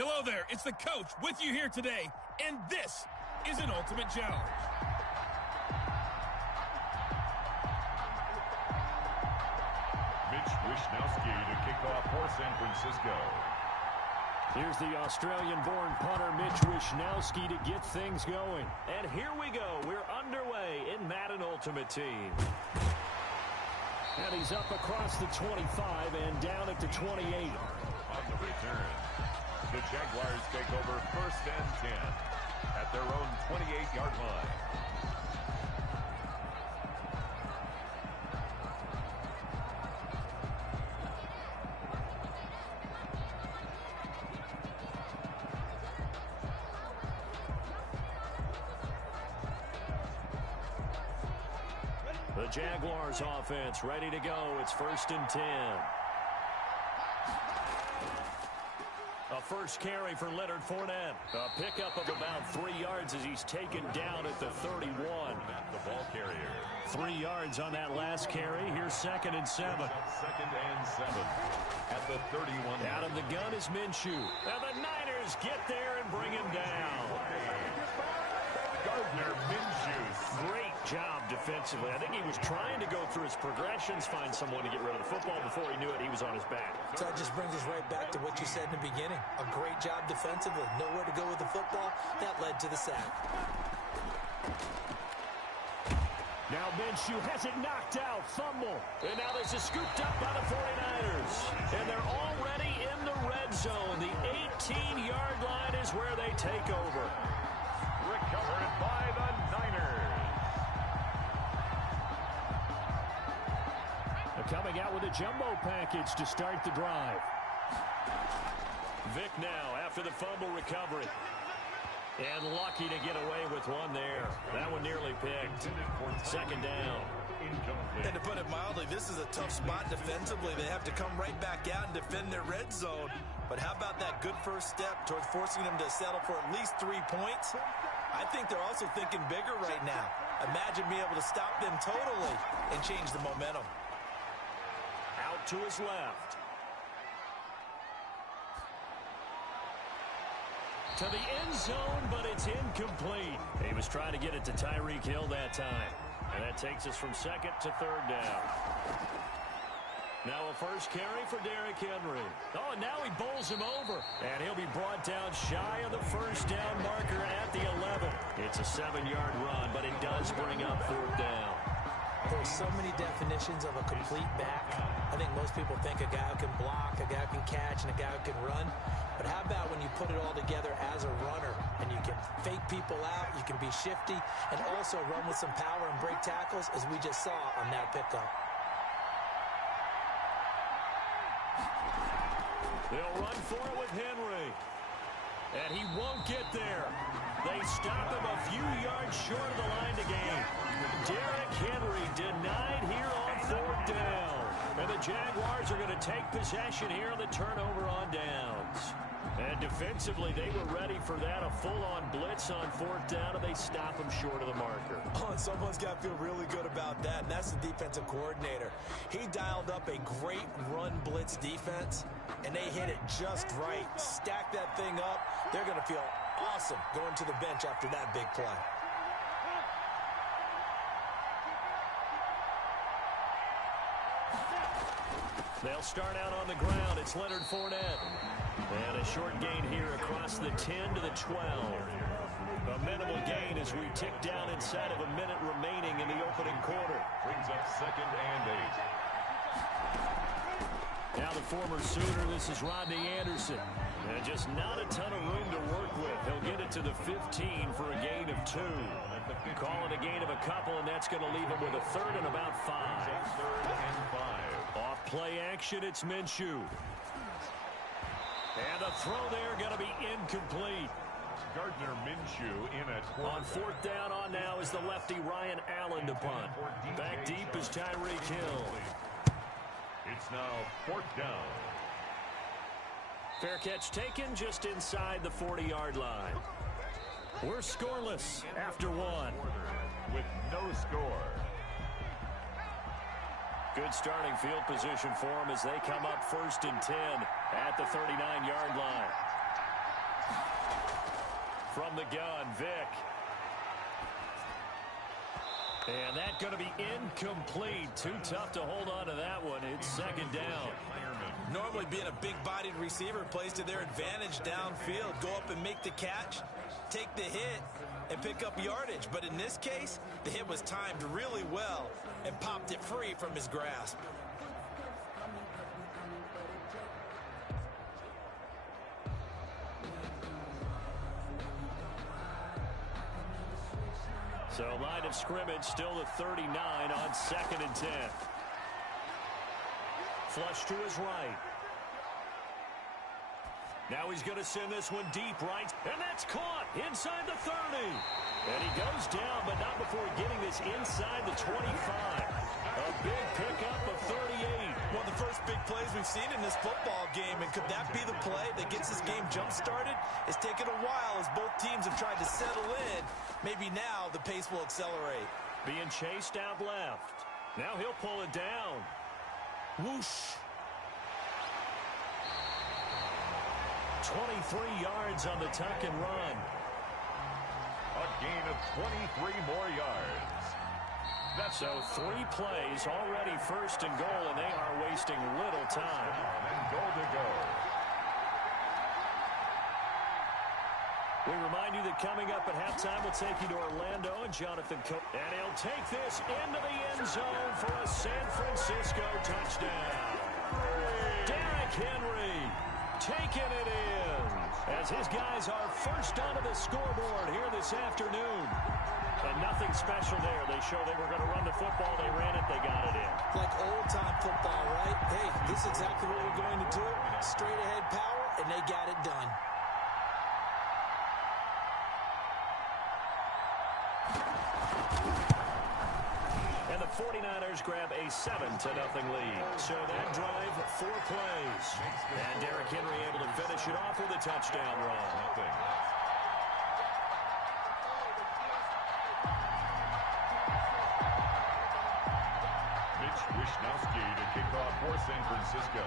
Hello there, it's the coach with you here today, and this is an ultimate challenge. Mitch Wishnowski to kick off for San Francisco. Here's the Australian-born punter Mitch Wishnowski to get things going. And here we go. We're underway in Madden Ultimate Team. And he's up across the 25 and down at the 28. On the return, the Jaguars take over 1st and 10 at their own 28-yard line. The Jaguars offense ready to go. It's 1st and 10. A first carry for Leonard Fournette. A pickup of about 3 yards as he's taken down at the 31. The ball carrier. 3 yards on that last carry. Here's 2nd and 7. 2nd and 7 at the 31. Out of the gun is Minshew. And the Niners get there and bring him down. Gardner Minshew. Great job defensively. I think he was trying to go through his progressions, find someone to get rid of the football. Before he knew it, he was on his back. So that just brings us right back to what you said in the beginning. A great job defensively. Nowhere to go with the football. That led to the sack. Now Minshew has it knocked out. Fumble. And now this is scooped up by the 49ers. And they're already in the red zone. The 18-yard line is where they take over. Recovered by the Niners. They're coming out with a jumbo package to start the drive. Vick now after the fumble recovery. And lucky to get away with one there. That one nearly picked. 2nd down. And to put it mildly, this is a tough spot defensively. They have to come right back out and defend their red zone. But how about that good first step towards forcing them to settle for at least 3 points? I think they're also thinking bigger right now. Imagine being able to stop them totally and change the momentum. Out to his left. To the end zone, but it's incomplete. He was trying to get it to Tyreek Hill that time. And that takes us from 2nd to 3rd down. Now a first carry for Derrick Henry. Oh, and now he bowls him over. And he'll be brought down shy of the first down marker at the 11. It's a 7-yard run, but it does bring up 4th down. There's so many definitions of a complete back. I think most people think a guy who can block, a guy who can catch, and a guy who can run. But how about when you put it all together as a runner and you can fake people out, you can be shifty, and also run with some power and break tackles, as we just saw on that pickup. They'll run for it with Henry. And he won't get there. They stop him a few yards short of the line to gain. Derrick Henry denied here on 4th down. And the Jaguars are going to take possession here on the turnover on downs. And defensively, they were ready for that. A full-on blitz on 4th down, and they stop him short of the marker. Oh, someone's got to feel really good about that, and that's the defensive coordinator. He dialed up a great run blitz defense, and they hit it just right. Stack that thing up. They're going to feel awesome going to the bench after that big play. They'll start out on the ground. It's Leonard Fournette. And a short gain here across the 10 to the 12. A minimal gain as we tick down inside of a minute remaining in the opening quarter. Brings up 2nd and 8. Now the former Sooner, this is Rodney Anderson. And just not a ton of room to work with. He'll get it to the 15 for a gain of 2. Call it a gain of a couple, and that's going to leave him with a 3rd and about 5. 3rd and 5. Off play action, it's Minshew. And the throw there going to be incomplete. Gardner Minshew in at quarterback. On 4th down on now is the lefty Ryan Allen to punt. Back deep is Tyreek Hill. It's now 4th down. Fair catch taken just inside the 40-yard line. We're scoreless after 1. With no score. Good starting field position for them as they come up 1st and 10 at the 39-yard line. From the gun, Vic. And that's going to be incomplete. Too tough to hold on to that one. It's second down. Normally being a big-bodied receiver plays to their advantage downfield. Go up and make the catch, take the hit, and pick up yardage. But in this case, the hit was timed really well and popped it free from his grasp. So line of scrimmage still the 39 on 2nd and 10. Flush to his right. Now he's going to send this one deep right. And that's caught inside the 30. And he goes down, but not before getting this inside the 25. A big pickup of 38. One of the first big plays we've seen in this football game. And could that be the play that gets this game jump-started? It's taken a while as both teams have tried to settle in. Maybe now the pace will accelerate. Being chased out left. Now he'll pull it down. Whoosh. 23 yards on the tuck and run. A gain of 23 more yards. So 3 plays, already first and goal, and they are wasting little time. And goal to go. We remind you that coming up at halftime, we'll take you to Orlando and Jonathan Cook. And he'll take this into the end zone for a San Francisco touchdown. Derrick Henry taking it in as his guys are first onto the scoreboard here this afternoon. And nothing special there. They show they were going to run the football. They ran it. They got it in. Like old-time football, right? Hey, this is exactly what we're going to do. Straight-ahead power, and they got it done. And the 49ers grab a 7-0 lead. So that drive, 4 plays. And Derrick Henry able to finish it off with a touchdown run. Wishnowski to kick off for San Francisco.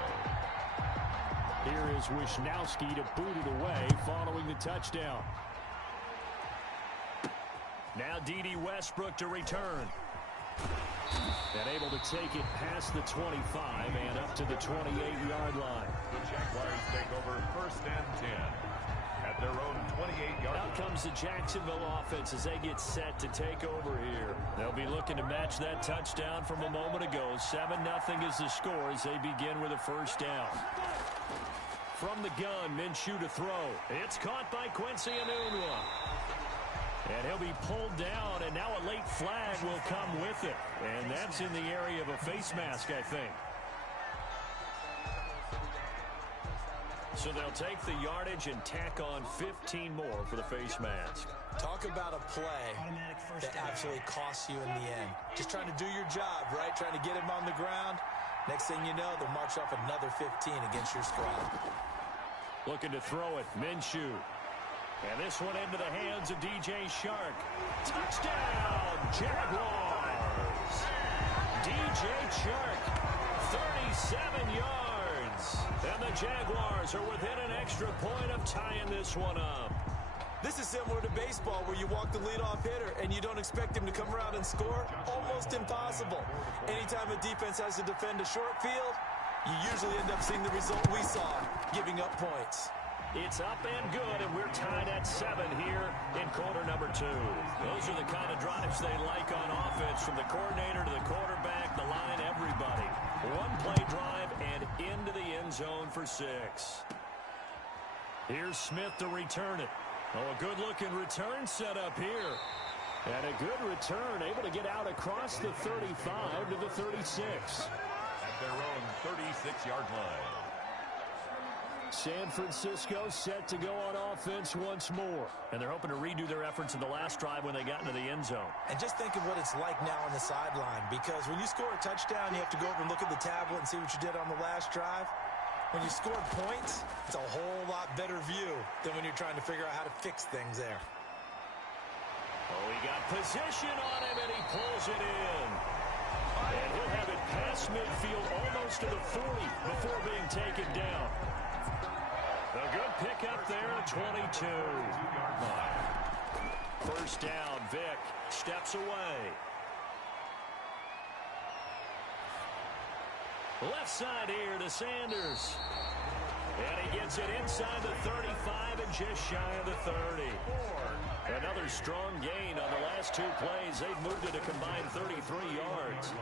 Here is Wishnowski to boot it away following the touchdown. Now D.D. Westbrook to return. And able to take it past the 25 and up to the 28-yard line. The Jaguars take over 1st and 10. At their own 28-yard line. Out comes the Jacksonville offense as they get set to take over here. They'll be looking to match that touchdown from a moment ago. 7-0 is the score as they begin with a first down. From the gun, Minshew to throw. It's caught by Quincy Enunwa. And he'll be pulled down, and now a late flag will come with it. And that's in the area of a face mask, I think. So they'll take the yardage and tack on 15 more for the face mask. Talk about a play that absolutely costs you in the end. Just trying to do your job, right? Trying to get him on the ground. Next thing you know, they'll march off another 15 against your squad. Looking to throw it, Minshew. And this one into the hands of DJ Shark. Touchdown, Jaguars! DJ Shark, 37 yards. And the Jaguars are within an extra point of tying this one up. This is similar to baseball where you walk the leadoff hitter and you don't expect him to come around and score. Almost impossible. Anytime a defense has to defend a short field, you usually end up seeing the result we saw, giving up points. It's up and good, and we're tied at 7 here in quarter number 2. Those are the kind of drives they like on offense, from the coordinator to the quarterback, the line, everybody. One play drive and into the end zone for 6. Here's Smith to return it. Oh, a good-looking return set up here. And a good return, able to get out across the 35 to the 36. At their own 36-yard line. San Francisco set to go on offense once more. And they're hoping to redo their efforts in the last drive when they got into the end zone. And just think of what it's like now on the sideline. Because when you score a touchdown, you have to go over and look at the tablet and see what you did on the last drive. When you score points, it's a whole lot better view than when you're trying to figure out how to fix things there. Oh, he got position on him, and he pulls it in. And he'll have it past midfield almost to the 40 before being taken down. A good pickup there at 22. First down, Vick steps away. Left side here to Sanders. And he gets it inside the 35 and just shy of the 30. Another strong gain on the last two plays. They've moved it a combined 33 yards.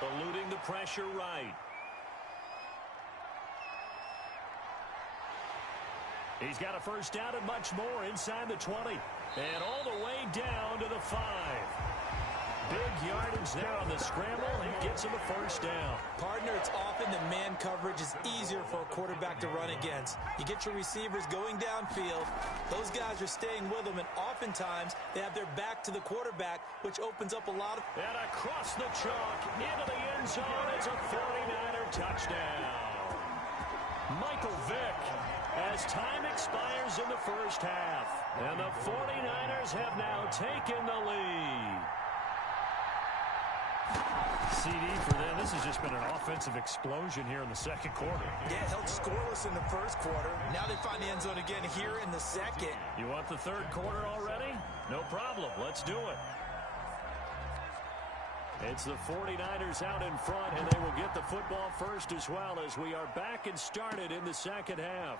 Eluding the pressure right. He's got a first down and much more inside the 20. And all the way down to the 5. Big yardage there on the scramble. He gets him a first down. Partner, it's often the man coverage is easier for a quarterback to run against. You get your receivers going downfield. Those guys are staying with them, and oftentimes they have their back to the quarterback, which opens up a lot of... And across the chalk, into the end zone, it's a 49er touchdown. Michael Vick, as time expires in the first half. And the 49ers have now taken the lead. CD for them. This has just been an offensive explosion here in the second quarter. Yeah, held scoreless in the first quarter. Now they find the end zone again here in the second. You want the third quarter already? No problem. Let's do it. It's the 49ers out in front, and they will get the football first as well as we are back and started in the second half.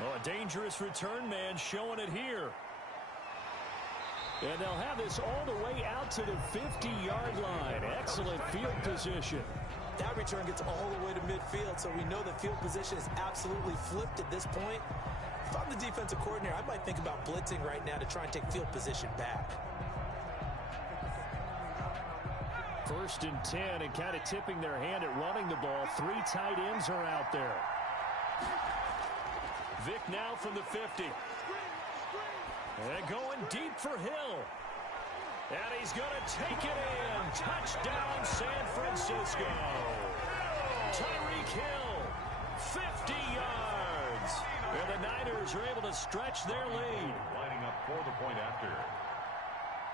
Oh, a dangerous return man showing it here. And they'll have this all the way out to the 50-yard line. Excellent field position. That return gets all the way to midfield, so we know the field position is absolutely flipped at this point. If I'm the defensive coordinator, I might think about blitzing right now to try and take field position back. First and 10, and kind of tipping their hand at running the ball. Three tight ends are out there. Vick now from the 50. And going deep for Hill. And he's going to take it in. Touchdown, San Francisco. Tyreek Hill, 50 yards. And the Niners are able to stretch their lead. Lining up for the point after.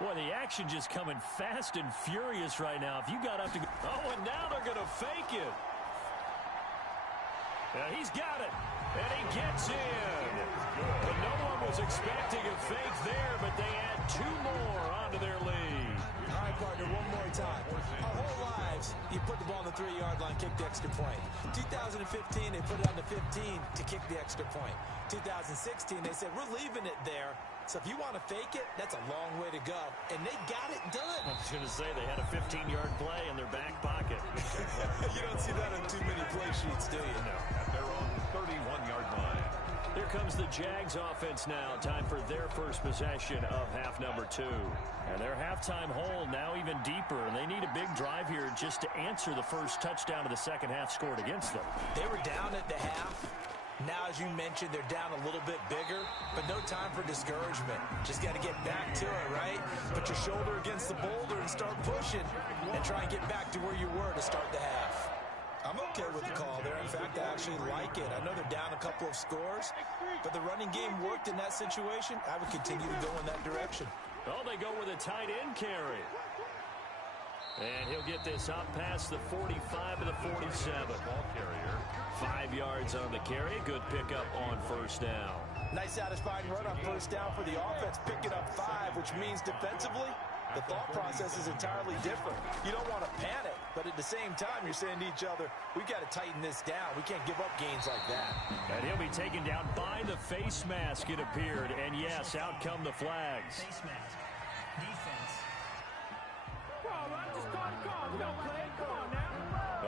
Boy, the action just coming fast and furious right now. If you got up to go. Oh, and now they're going to fake it. Yeah, he's got it. And he gets in. But no one was expecting a fake there, but they add two more onto their lead. All right, partner, one more time. Our whole lives, you put the ball on the 3-yard line, kick the extra point. 2015, they put it on the 15 to kick the extra point. 2016, they said, we're leaving it there. So if you want to fake it, that's a long way to go. And they got it done. I was going to say they had a 15-yard play in their back pocket. You don't see that on too many play sheets, do you? No, at their own 31-yard line. Here comes the Jags offense now. Time for their first possession of half number 2. And their halftime hole now even deeper. And they need a big drive here just to answer the first touchdown of the second half scored against them. They were down at the half. Now, as you mentioned, they're down a little bit bigger, but no time for discouragement. Just got to get back to it, right? Put your shoulder against the boulder and start pushing and try and get back to where you were to start the half. I'm okay with the call there. In fact, I actually like it. I know they're down a couple of scores, but the running game worked in that situation. I would continue to go in that direction. Oh, they go with a tight end carry. And he'll get this up past the 45 to the 47. Ball carrier. 5 yards on the carry. Good pickup on first down. Nice satisfying run on first down for the offense. Picking up 5, which means defensively, the thought process is entirely different. You don't want to panic, but at the same time, you're saying to each other, we've got to tighten this down. We can't give up gains like that. And he'll be taken down by the face mask, it appeared. And yes, out come the flags. Face mask. Defense.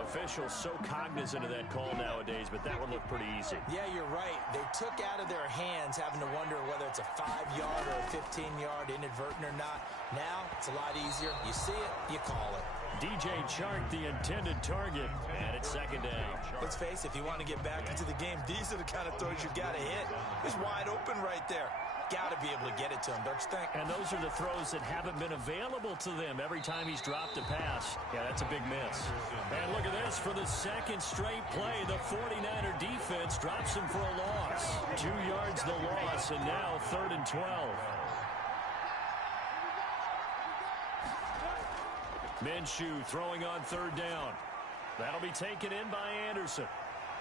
Officials so cognizant of that call nowadays, but that one looked pretty easy. Yeah, you're right. They took out of their hands having to wonder whether it's a 5-yard or a 15-yard inadvertent or not. Now, it's a lot easier. You see it, you call it. DJ Chark, the intended target, and it's second down. Let's face it, if you want to get back into the game, these are the kind of throws you've got to hit. It's wide open right there. Got to be able to get it to him, don't you think? And those are the throws that haven't been available to them every time he's dropped a pass. Yeah, that's a big miss. And look at this. For the second straight play, the 49er defense drops him for a loss. 2 yards the loss, and now 3rd and 12. Minshew throwing on 3rd down. That'll be taken in by Anderson.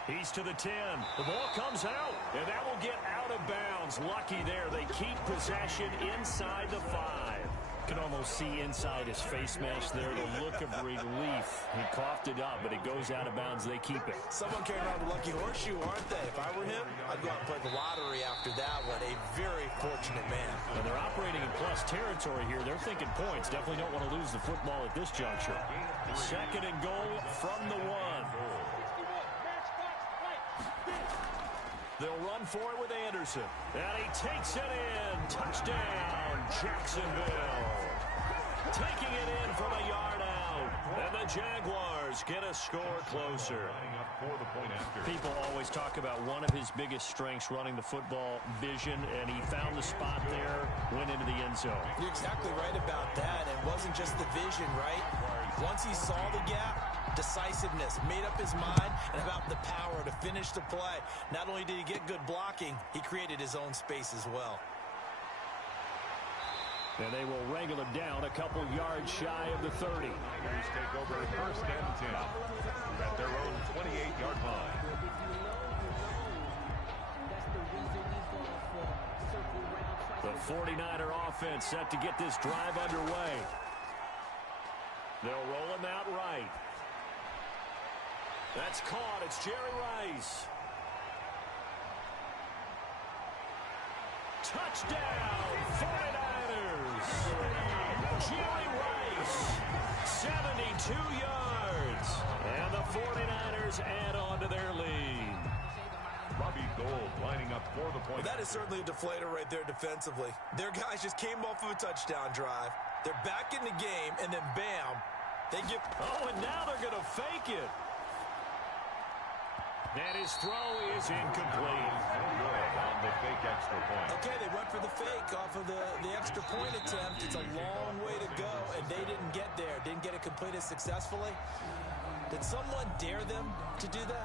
He's to the 10. The ball comes out, and that will get out of bounds. Lucky there. They keep possession inside the 5. You can almost see inside his face mask there the look of relief. He coughed it up, but it goes out of bounds. They keep it. Someone came around with lucky horseshoe, aren't they? If I were him, I'd go out and play the lottery after that one. A very fortunate man. And they're operating in plus territory here. They're thinking points. Definitely don't want to lose the football at this juncture. Second and goal from the 1. They'll run for it with Anderson. And he takes it in. Touchdown, Jacksonville. Taking it in from a yard out. And the Jaguars get a score closer. People always talk about one of his biggest strengths, running the football, vision, and he found the spot there, went into the end zone. You're exactly right about that. It wasn't just the vision, right? Once he saw the gap, decisiveness, made up his mind, and about the power to finish the play. Not only did he get good blocking, he created his own space as well. And they will wrangle him down a couple yards shy of the 30. Here's take over first and 10 at their own 28-yard line. The 49er offense set to get this drive underway. They'll roll him out right. That's caught. It's Jerry Rice. Touchdown, 49ers. Jerry Rice, 72 yards. And the 49ers add on to their lead. Robbie Gould lining up for the point. Well, that is certainly a deflator right there defensively. Their guys just came off of a touchdown drive. They're back in the game, and then bam, they get... Oh, and now they're going to fake it. And his throw is incomplete. On the fake extra point. Okay, they went for the fake off of the extra point attempt. It's a long way to go, and they didn't get there. Didn't get it completed successfully. Did someone dare them to do that?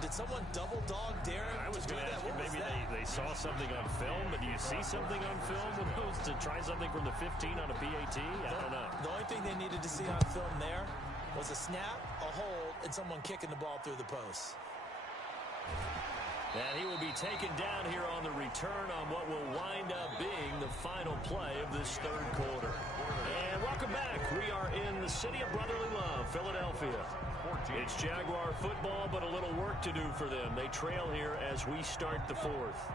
Did someone double dog dare them I was to do going to that? ask you, What was maybe that? they saw something on film, but do you see something on film with those to try something from the 15 on a PAT? I don't know. The only thing they needed to see on film there was a snap, a hold, and someone kicking the ball through the post. And he will be taken down here on the return on what will wind up being the final play of this third quarter. And welcome back. We are in the city of brotherly love, Philadelphia. It's Jaguar football, but a little work to do for them. They trail here as we start the fourth.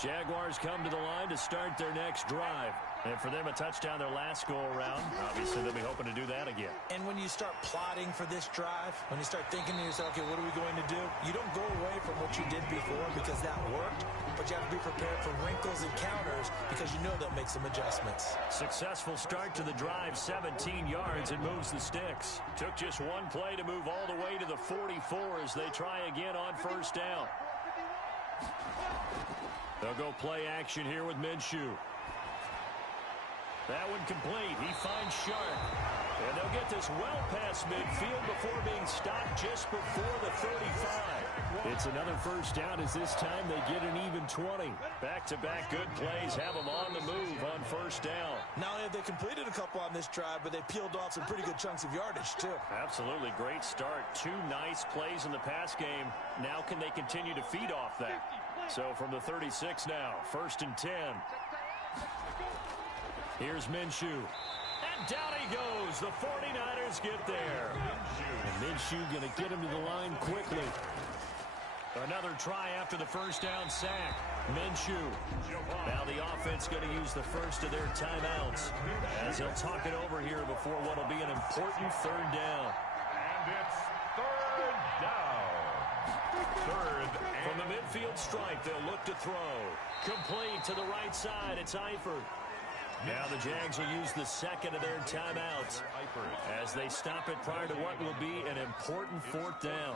Jaguars come to the line to start their next drive. And for them, a touchdown their last go-around. Obviously, they'll be hoping to do that again. And when you start plotting for this drive, when you start thinking to yourself, okay, what are we going to do? You don't go away from what you did before because that worked, but you have to be prepared for wrinkles and counters because you know they'll make some adjustments. Successful start to the drive, 17 yards, and moves the sticks. Took just one play to move all the way to the 44 as they try again on first down. They'll go play action here with Minshew. That one complete. He finds Sharp. And they'll get this well past midfield before being stopped just before the 35. It's another first down as this time they get an even 20. Back-to-back good plays have them on the move on first down. Not only have they completed a couple on this drive, but they peeled off some pretty good chunks of yardage, too. Absolutely great start. Two nice plays in the pass game. Now can they continue to feed off that? So from the 36 now, first and 10. Here's Minshew. And down he goes. The 49ers get there. And Minshew going to get him to the line quickly. Another try after the first down sack. Minshew. Now the offense going to use the first of their timeouts as they'll talk it over here before what will be an important third down. And it's third down. Third and... From the midfield stripe, they'll look to throw. Complete to the right side. It's Eifert. Now the Jags will use the second of their timeouts as they stop it prior to what will be an important fourth down.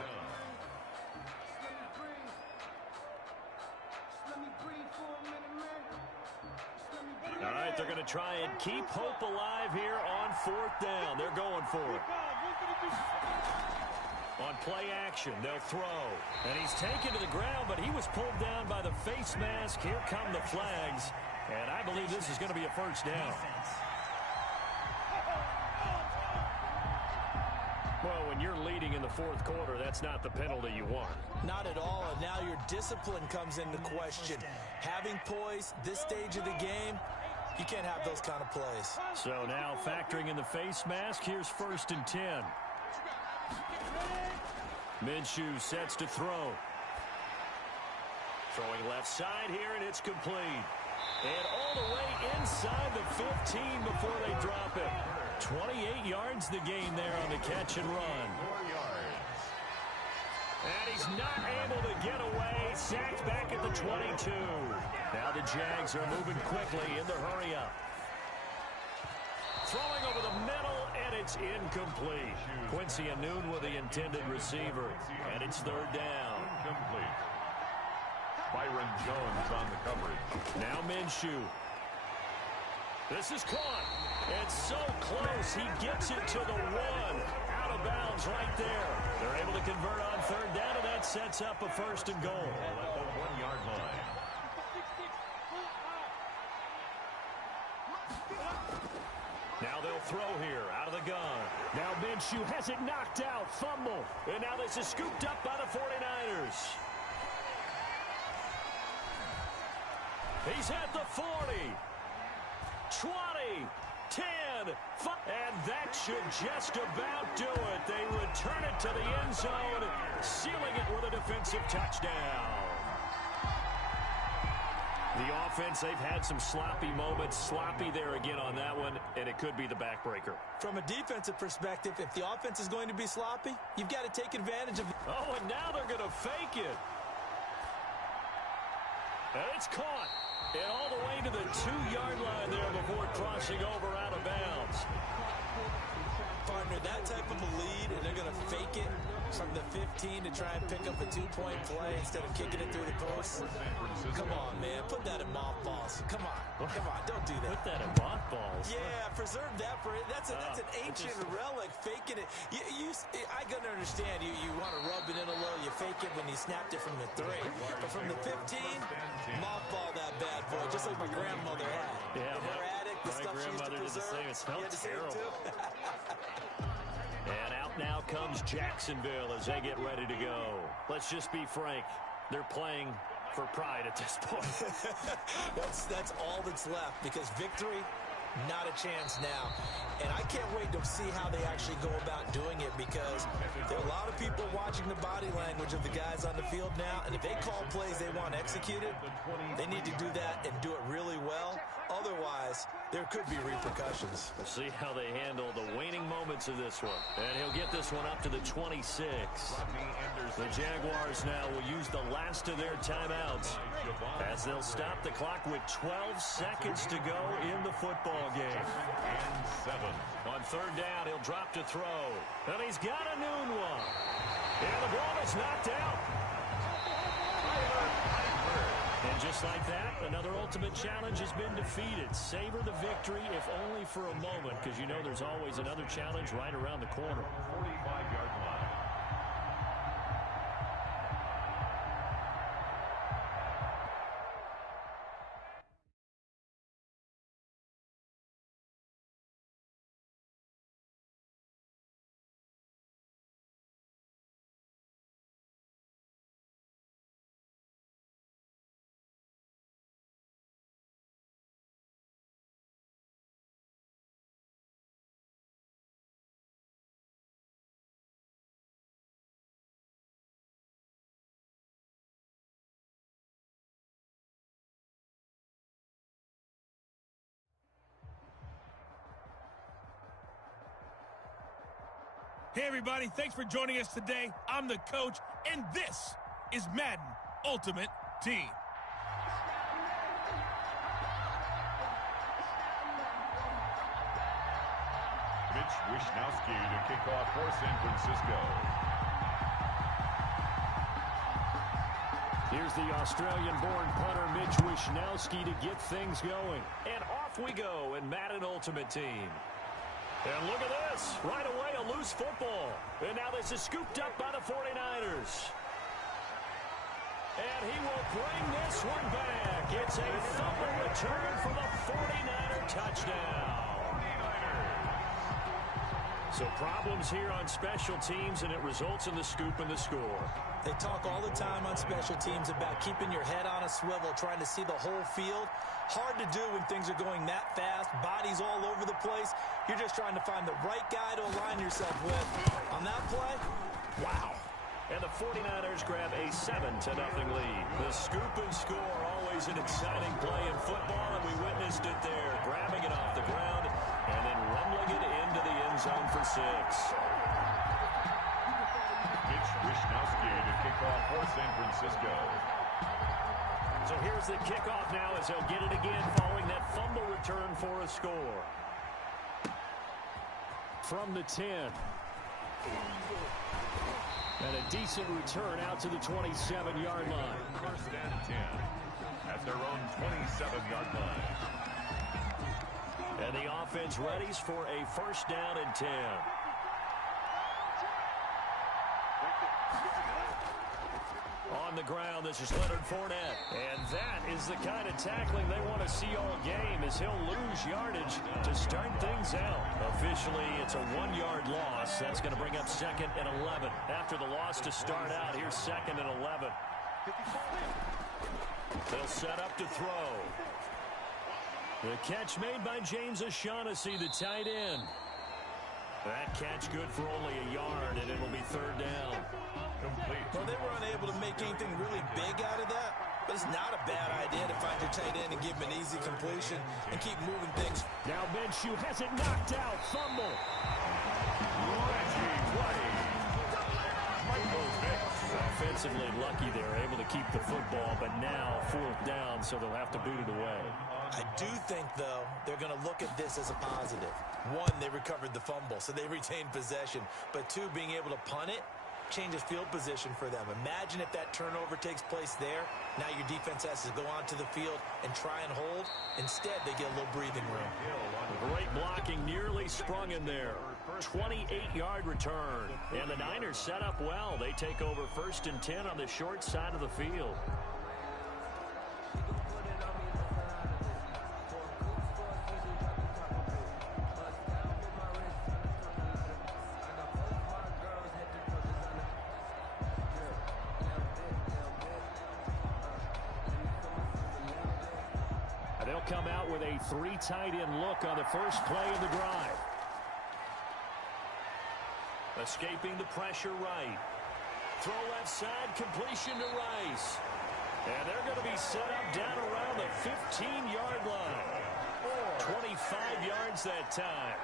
All right, they're going to try and keep hope alive here on fourth down. They're going for it. On play action, they'll throw. And he's taken to the ground, but he was pulled down by the face mask. Here come the flags. And I believe this is going to be a first down. Well, when you're leading in the fourth quarter, that's not the penalty you want. Not at all, and now your discipline comes into question. Having poise this stage of the game, you can't have those kind of plays. So now factoring in the face mask, here's 1st and 10. Minshew sets to throw. Throwing left side here, and it's complete. And all the way inside the 15 before they drop it. 28 yards the gain there on the catch and run. 4 yards. And he's not able to get away. Sacked back at the 22. Now the Jags are moving quickly in the hurry-up. Throwing over the middle, and it's incomplete. Quincy Anoon with the intended receiver, and it's 3rd down. Incomplete. Byron Jones on the coverage. Now Minshew. This is caught. And so close. He gets it to the 1. Out of bounds right there. They're able to convert on 3rd down, and that sets up a 1st and goal. At the 1-yard line. Now they'll throw here out of the gun. Now Minshew has it knocked out. Fumble. And now this is scooped up by the 49ers. He's at the 40. 20. 10. 5. And that should just about do it. They return it to the end zone, sealing it with a defensive touchdown. The offense, they've had some sloppy moments. Sloppy there again on that one, and it could be the backbreaker. From a defensive perspective, if the offense is going to be sloppy, you've got to take advantage of it. Oh, and now they're going to fake it. And it's caught. And all the way to the 2-yard line there before crossing over out of bounds. Partner, that type of a lead, and they're going to fake it from the 15 to try and pick up a 2-point play instead of kicking it through the post. Come on, man. Put that in mothballs. Come on. Come on. Don't do that. Put that in mothballs. Yeah, preserve that for it. That's an ancient relic, faking it. I can understand you want to rub it in a little. You fake it when you snapped it from the 3. But from the 15, mothball that bad boy, just like my grandmother had. Yeah, in her attic, the stuff she used to preserve. It smelled terrible. And out now comes Jacksonville as they get ready to go. Let's just be frank. They're playing for pride at this point. That's all that's left, because victory, not a chance now. And I can't wait to see how they actually go about doing it, because there are a lot of people watching the body language of the guys on the field now, and if they call plays they want executed, they need to do that and do it really well. Otherwise, there could be repercussions. We'll see how they handle the waning moments of this one. And he'll get this one up to the 26. The Jaguars now will use the last of their timeouts as they'll stop the clock with 12 seconds to go in the football game. And 7. On 3rd down, he'll drop to throw. And he's got a noon one. And the ball is knocked out. And just like that, another ultimate challenge has been defeated. Savor the victory, if only for a moment, because you know there's always another challenge right around the corner. 45-yard line. Hey, everybody. Thanks for joining us today. I'm the coach, and this is Madden Ultimate Team. Mitch Wishnowsky to kick off for San Francisco. Here's the Australian-born punter Mitch Wishnowsky to get things going. And off we go in Madden Ultimate Team. And look at this. Right away, a loose football. And now this is scooped up by the 49ers. And he will bring this one back. It's a fumble return for the 49er touchdown. So problems here on special teams, and it results in the scoop and the score. They talk all the time on special teams about keeping your head on a swivel, trying to see the whole field. Hard to do when things are going that fast, bodies all over the place. You're just trying to find the right guy to align yourself with. On that play, wow. And the 49ers grab a 7-0 lead. The scoop and score, always an exciting play in football, and we witnessed it there, grabbing it off the ground and then rumbling it into the end zone for 6. Mitch Wishnowsky to kick off for San Francisco. So here's the kickoff now as he'll get it again following that fumble return for a score. From the 10. And a decent return out to the 27-yard line. First and 10 at their own 27-yard line. And the offense readies for a first down and 10. On the ground, this is Leonard Fournette. And that is the kind of tackling they want to see all game, as he'll lose yardage to start things out. Officially, it's a 1-yard loss. That's going to bring up 2nd and 11. After the loss to start out, here's 2nd and 11. They'll set up to throw. The catch made by James O'Shaughnessy, the tight end. That catch good for only a yard, and it'll be 3rd down. Complete. Well, they were unable to make anything really big out of that, but it's not a bad idea to find your tight end and give him an easy completion and keep moving things. Now Minshew has it knocked out. Fumble. Offensively lucky they're able to keep the football, but now 4th down, so they'll have to boot it away. I do think, though, they're going to look at this as a positive. 1, they recovered the fumble, so they retained possession. But 2, being able to punt it changes field position for them. Imagine if that turnover takes place there. Now your defense has to go onto the field and try and hold. Instead, they get a little breathing room. Great blocking, nearly sprung in there. 28-yard return. And the Niners set up well. They take over 1st and 10 on the short side of the field. They'll come out with a 3 tight end look on the first play of the drive. Escaping the pressure right. Throw left side, completion to Rice. And they're going to be set up down around the 15-yard line. 25 yards that time.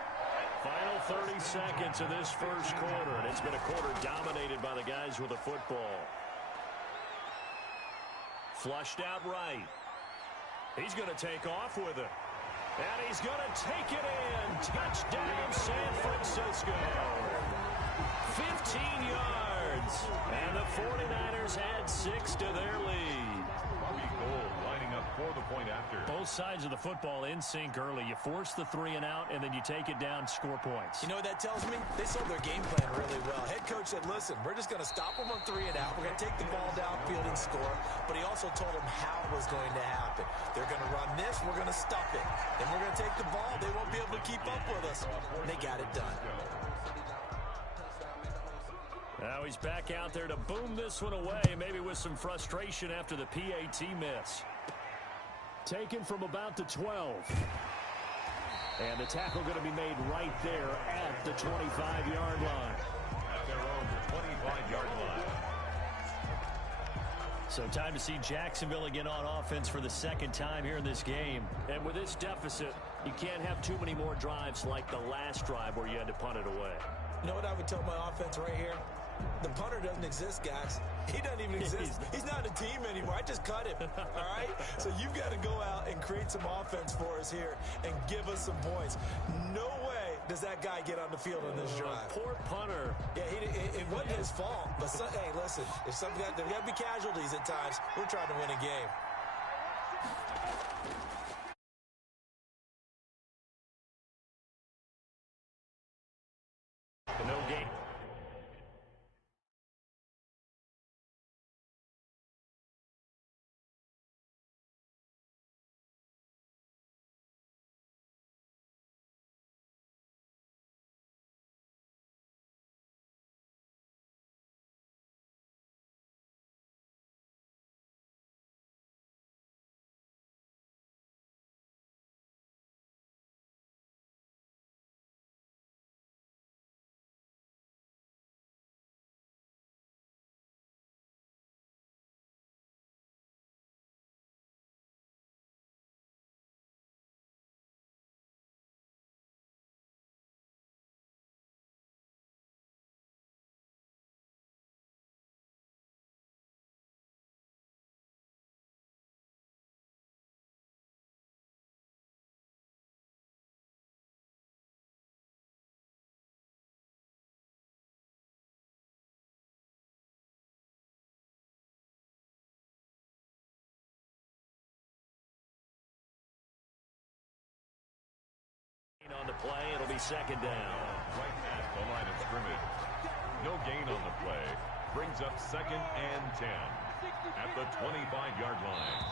Final 30 seconds of this first quarter, and it's been a quarter dominated by the guys with the football. Flushed out right. He's going to take off with it. And he's going to take it in. Touchdown, San Francisco. 15 yards. And the 49ers add 6 to their lead. Bobby Gold lining up for the point after. Both sides of the football in sync early. You force the 3 and out, and then you take it down, score points. You know what that tells me? They sold their game plan really well. Head coach said, listen, we're just going to stop them on 3 and out. We're going to take the ball downfield and score. But he also told them how it was going to happen. They're going to run this. We're going to stop it. Then we're going to take the ball. They won't be able to keep up with us. And they got it done. Now he's back out there to boom this one away, maybe with some frustration after the PAT miss. Taken from about the 12. And the tackle going to be made right there at the 25-yard line. At their own 25-yard line. So time to see Jacksonville again on offense for the 2nd time here in this game. And with this deficit, you can't have too many more drives like the last drive where you had to punt it away. You know what I would tell my offense right here? The punter doesn't exist, guys. He doesn't even exist. He's not a team anymore. I just cut him, all right? So you've got to go out and create some offense for us here and give us some points. No way does that guy get on the field on this drive. Poor punter. Yeah, it wasn't his fault. But, hey, listen, if there got to be casualties at times, we're trying to win a game. No game. On the play, it'll be second down. Right at the line of scrimmage. No gain on the play. Brings up 2nd and 10 at the 25-yard line.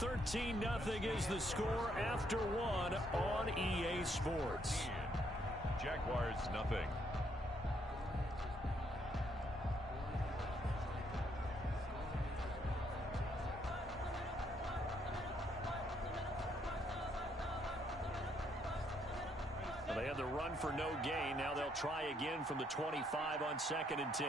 13-0 is the score after 1 on EA Sports. Jaguars nothing. They had the run for no gain. Now they'll try again from the 25 on 2nd and 10.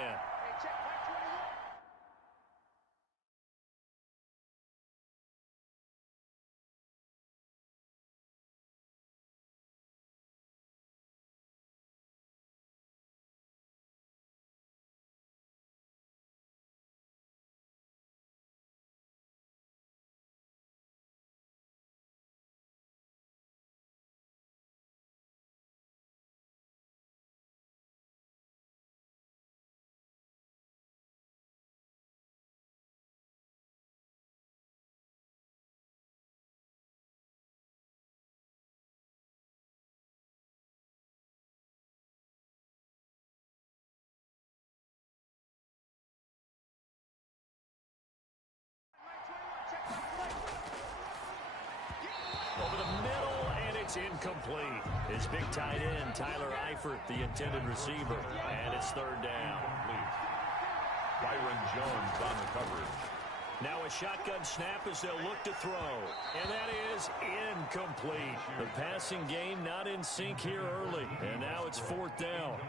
Over the middle, and it's incomplete. His big tight end, Tyler Eifert, the intended receiver. And it's 3rd down. Byron Jones on the coverage. Now a shotgun snap as they'll look to throw. And that is incomplete. The passing game not in sync here early. And now it's 4th down.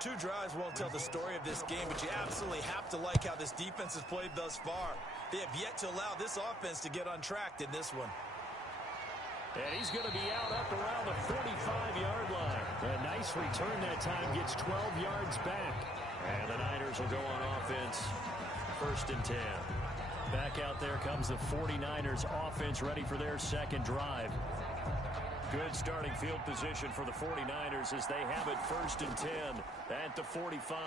2 drives won't tell the story of this game, but you absolutely have to like how this defense has played thus far. They have yet to allow this offense to get untracked in this one. And he's going to be out up around the 45-yard line. A nice return that time, gets 12 yards back. And the Niners will go on offense, 1st and 10. Back out there comes the 49ers offense, ready for their 2nd drive. Good starting field position for the 49ers as they have it 1st and 10 at the 45.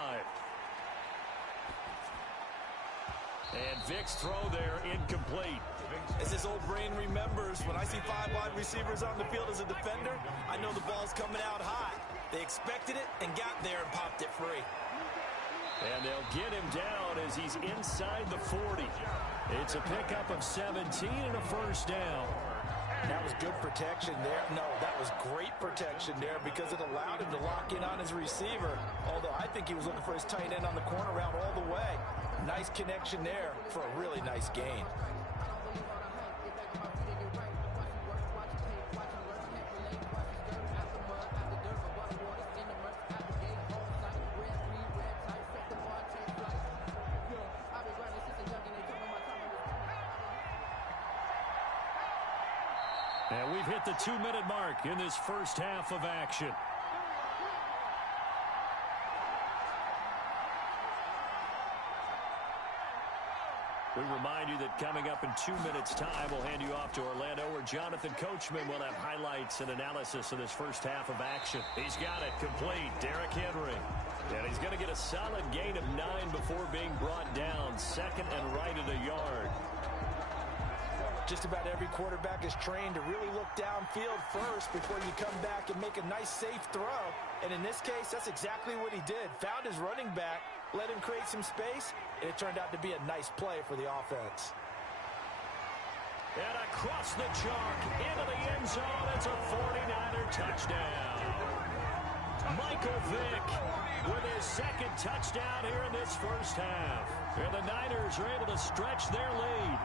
And Vick's throw there incomplete. As his old brain remembers, when I see 5 wide receivers on the field as a defender, I know the ball's coming out high. They expected it and got there and popped it free. And they'll get him down as he's inside the 40. It's a pickup of 17 and a 1st down. That was good protection there. No, that was great protection there because it allowed him to lock in on his receiver. Although I think he was looking for his tight end on the corner route all the way. Nice connection there for a really nice gain. And we've hit the 2-minute mark in this first half of action. We remind you that coming up in 2 minutes' time, we'll hand you off to Orlando, where Jonathan Coachman will have highlights and analysis of this first half of action. He's got it complete. Derrick Henry. And he's going to get a solid gain of 9 before being brought down. 2nd and right at a yard. Just about every quarterback is trained to really look downfield first before you come back and make a nice, safe throw. And in this case, that's exactly what he did. Found his running back, let him create some space, and it turned out to be a nice play for the offense. And across the chalk, into the end zone, it's a 49er touchdown. Michael Vick with his 2nd touchdown here in this first half. And the Niners are able to stretch their lead.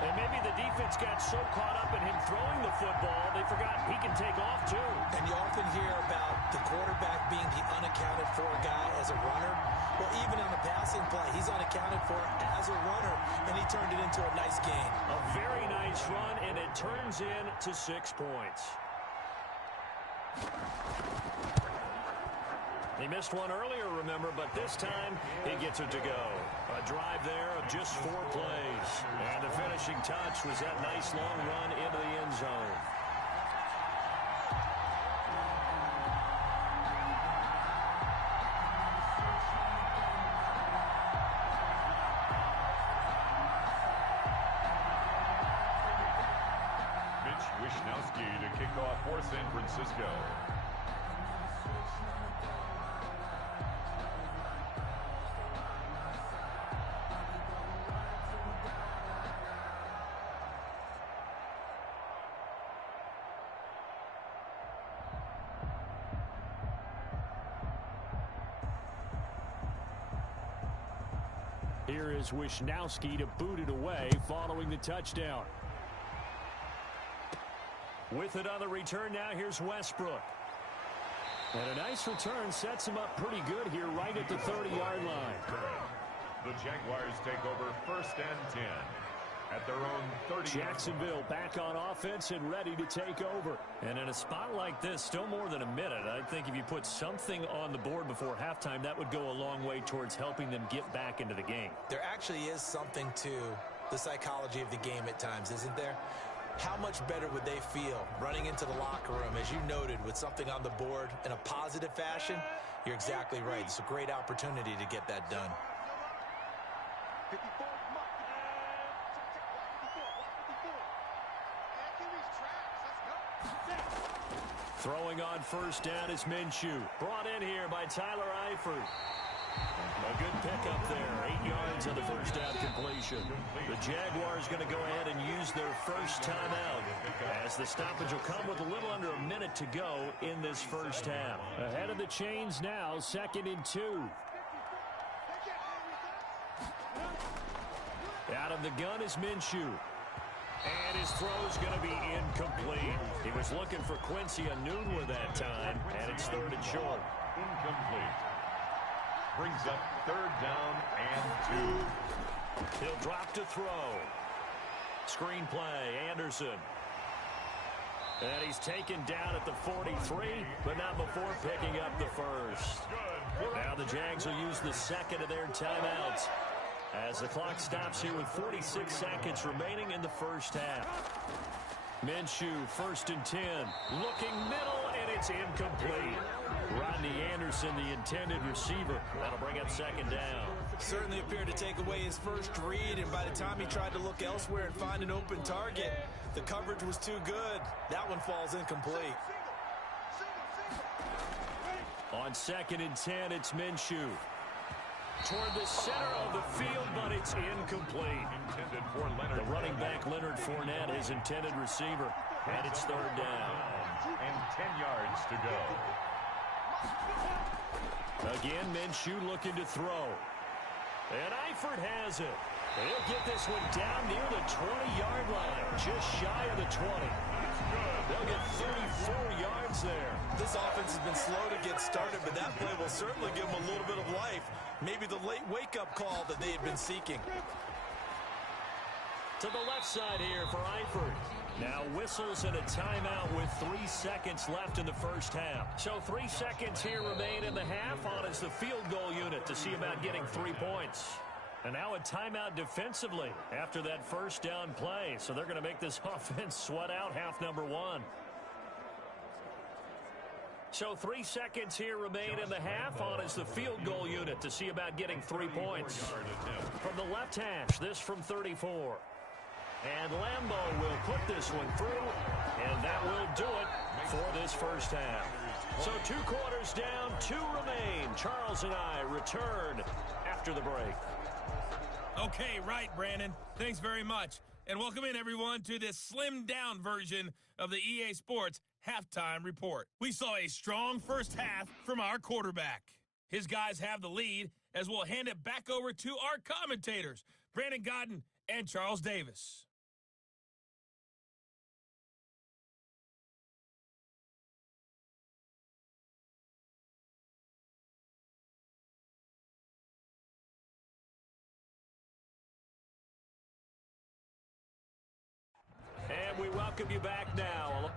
And maybe the defense got so caught up in him throwing the football, they forgot he can take off too. And you often hear about the quarterback being the unaccounted for guy as a runner. Well, even on the passing play, he's unaccounted for as a runner, and he turned it into a nice gain. A very nice run, and it turns into 6 points. He missed one earlier, remember, but this time he gets it to go. A drive there of just 4 plays. And the finishing touch was that nice long run into the end zone. Mitch Wishnowsky to kickoff for San Francisco. Here is Wisnowski to boot it away following the touchdown. With it on the return now, here's Westbrook. And a nice return sets him up pretty good here right at the 30-yard line. The Jaguars take over 1st and 10 at their own 30. Jacksonville back on offense and ready to take over. And in a spot like this, still more than a minute, I think if you put something on the board before halftime, that would go a long way towards helping them get back into the game. There actually is something to the psychology of the game at times, isn't there? How much better would they feel running into the locker room, as you noted, with something on the board in a positive fashion? You're exactly right. It's a great opportunity to get that done. Throwing on 1st down is Minshew. Brought in here by Tyler Eifert. A good pickup there. 8 yards on the 1st down completion. The Jaguars going to go ahead and use their first timeout, as the stoppage will come with a little under a minute to go in this first half. Ahead of the chains now, 2nd and 2. Out of the gun is Minshew. And his throw's going to be incomplete. He was looking for Quincy Enunwa that time, and it's 3rd and short. Incomplete. Brings up 3rd down and 2. He'll drop to throw. Screen play, Anderson. And he's taken down at the 43, but not before picking up the first. Now the Jags will use the 2nd of their timeouts, as the clock stops here with 46 seconds remaining in the first half. Minshew, 1st and 10. Looking middle, and it's incomplete. Rodney Anderson, the intended receiver. That'll bring up 2nd down. Certainly appeared to take away his first read, and by the time he tried to look elsewhere and find an open target, the coverage was too good. That one falls incomplete. On 2nd and 10, it's Minshew. Toward the center of the field, but it's incomplete. Intended for Leonard. The running back, Leonard Fournette, his intended receiver. And it's 3rd down. And 10 yards to go. Again, Minshew looking to throw. And Eifert has it. He'll get this one down near the 20-yard line, just shy of the 20. They'll get 34 yards there. This offense has been slow to get started, but that play will certainly give them a little bit of life. Maybe the late wake-up call that they had been seeking. To the left side here for Eifert. Now whistles and a timeout with 3 seconds left in the first half. So 3 seconds here remain in the half. On is the field goal unit to see about getting 3 points. And now a timeout defensively after that first down play. So they're going to make this offense sweat out half number 1. So 3 seconds here remain in the half. On is the field goal unit to see about getting 3 points. From the left hash, this from 34. And Lambeau will put this one through, and that will do it for this first half. So 2 quarters down, 2 remain. Charles and I return after the break. Okay, right, Brandon. Thanks very much. And welcome in, everyone, to this slimmed-down version of the EA Sports Halftime Report. We saw a strong first half from our quarterback. His guys have the lead, as we'll hand it back over to our commentators, Brandon Godden and Charles Davis. And we welcome you back now.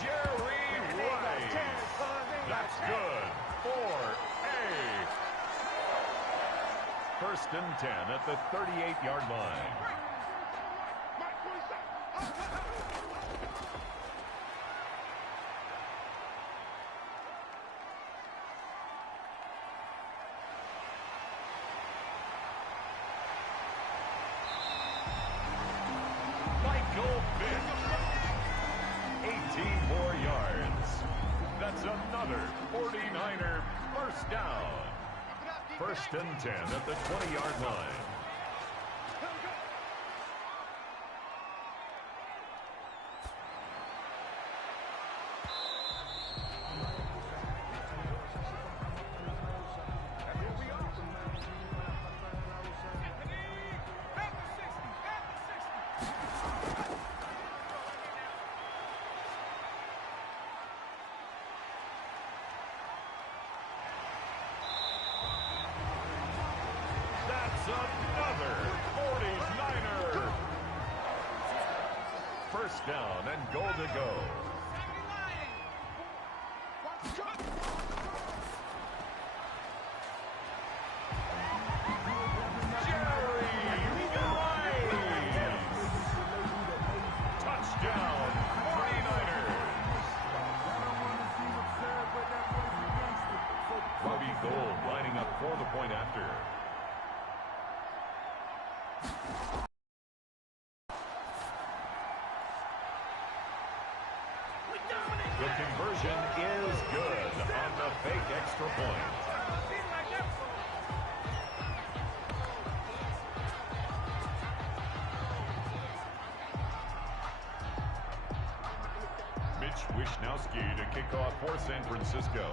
Jerry Rice. That's good for a first and 10 at the 38-yard line. Michael Benton, 18 more yards. That's another 49er first down. First and 10 at the 20-yard line. Another 49er. First down and goal to go. Jerry Rice. Touchdown, 49ers. Robbie Gould lining up for the point after. The conversion is good on the fake extra point. Mitch Wishnowski to kick off for San Francisco.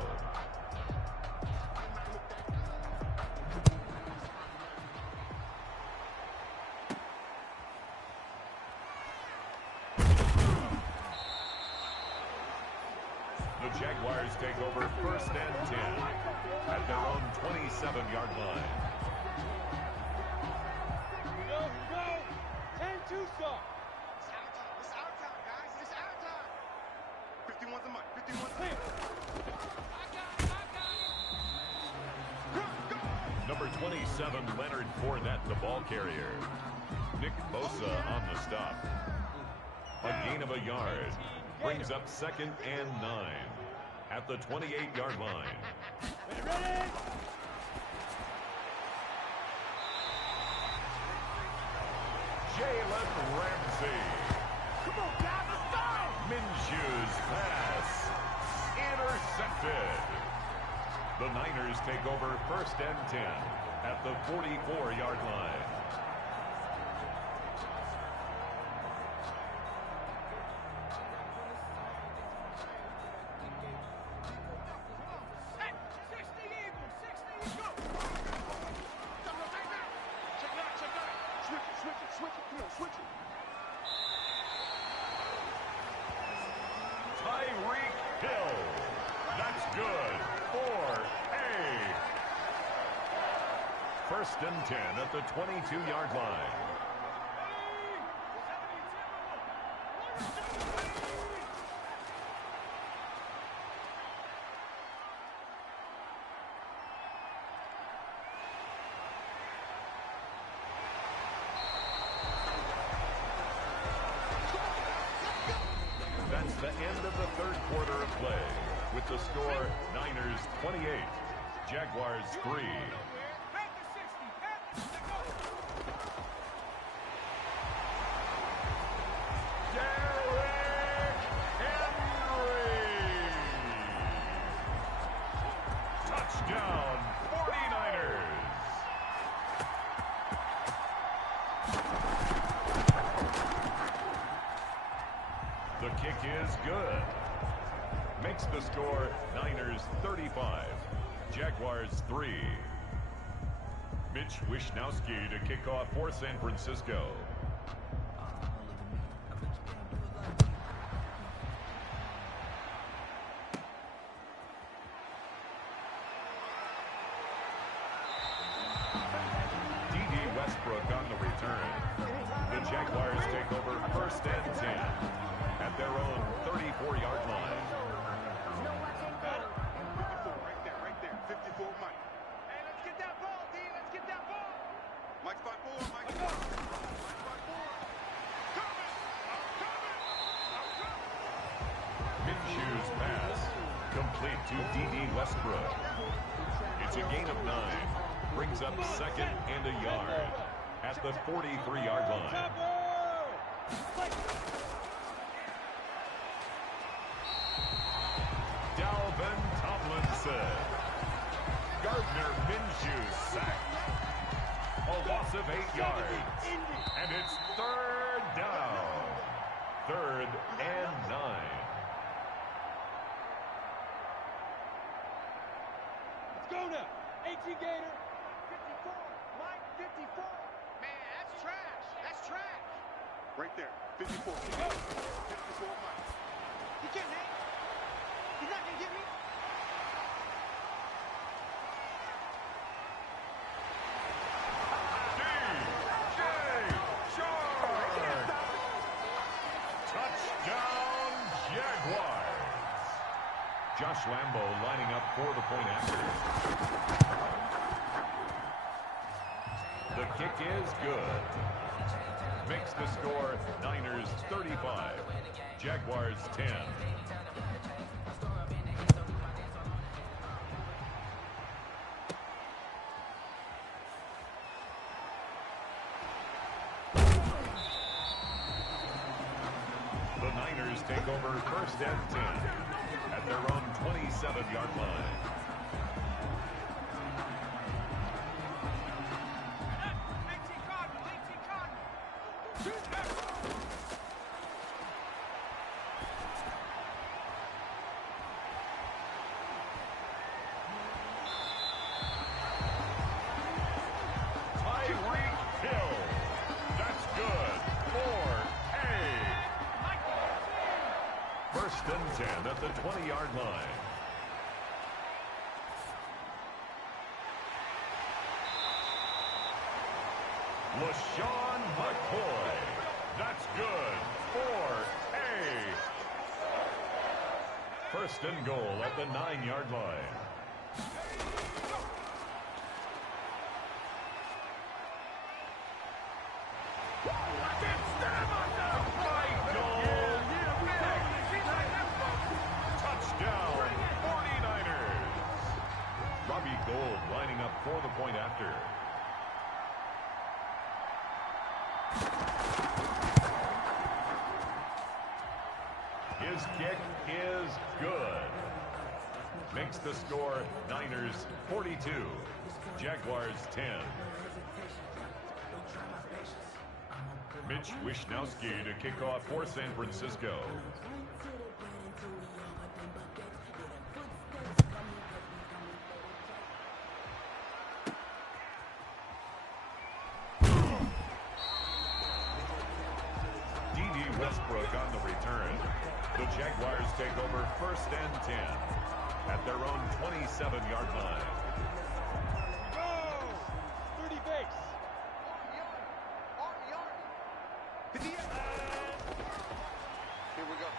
The Jaguars take over first and 10 at their own 27-yard line. Here we go. 10-2 start. It's our time, guys. It's our time. 51's a mark. 51's a mark. Number 27, Leonard Fournette, the ball carrier. Nick Bosa on the stop. A gain of a yard. Brings up second and 9 at the 28-yard line. Ready? Jalen Ramsey. Come on, guys, let's go! Minshew's pass. Intercepted. The Niners take over first and 10 at the 44-yard line. First and 10 at the 22-yard line. That's the end of the third quarter of play. With the score, Niners 28, Jaguars 3. Touchdown, 49ers. The kick is good. Makes the score Niners 35, Jaguars 3. Mitch Wishnowski to kick off for San Francisco. Westbrook on the return. The Jaguars take over first and 10 at their own 34-yard line. Got it. 54, right there. 54, Mike. Hey, let's get that ball, D. Let's get that ball. Mike's by 4, Mike's by 4. Mike's by 4. Coming. I'm coming. I'm coming. Minshew's pass, complete to D.D. Westbrook. It's a gain of 9. Brings up second and a yard at the 43-yard line. Dalvin Tomlinson. Gardner Minshew sacked. A loss of 8 yards. And it's third down. Third and 9. Let's go now. 18 Gator. 54. Mike, 54. Man, that's trash. That's trash. Right there. 54. 54, Mike. You can't hang. He's not going to get me. Touchdown, Jaguars. Josh Lambo lining up for the point after. The kick is good. Makes the score Niners 35, Jaguars 10. The Niners take over first and 10 at their own 27-yard line. First and 10 at the 20-yard line. LaShawn McCoy. That's good for a first and goal at the 9-yard line. Gold lining up for the point after. His kick is good. Makes the score Niners 42, Jaguars 10. Mitch Wishnowsky to kick off for San Francisco. Westbrook on the return. The Jaguars take over first and 10 at their own 27-yard line. Go! 30 base. Here we go.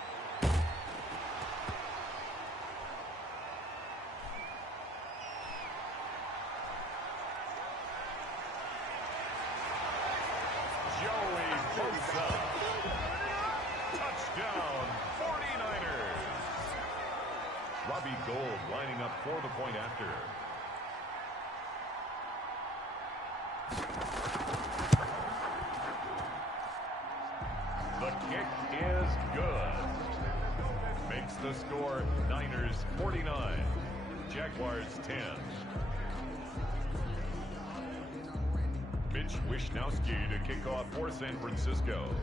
Joey Bosa. Touchdown, 49ers. Robbie Gould lining up for the point after. The kick is good. Makes the score Niners 49, Jaguars 10. Mitch Wishnowsky to kick off for San Francisco.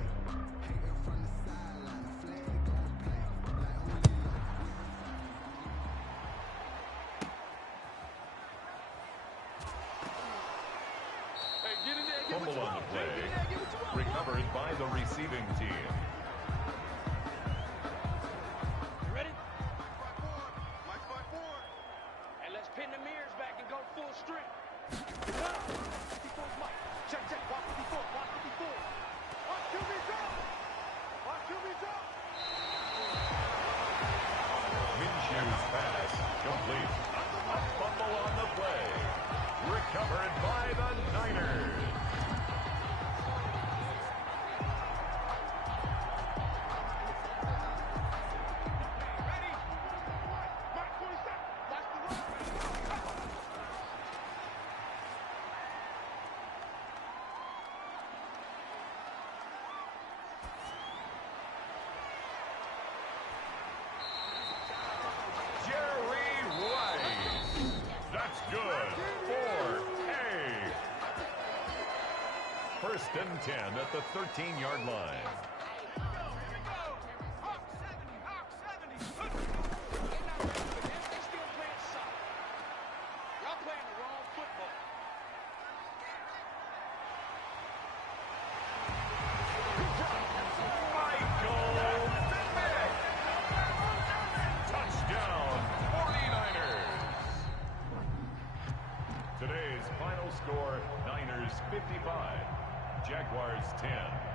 Fumble on the play, recovered by the receiving team. You ready? Mike's by 4. And let's pin the mirrors back and go full strength. 54's Mike. Check, check. Watch 54. Watch 54. Watch QB drop. Watch QB drop. pass, complete. A fumble on the play. Recovered by the Niners. First and 10 at the 13-yard line. Touchdown, 49ers. Today's final score, Niners 55. Jaguars 10.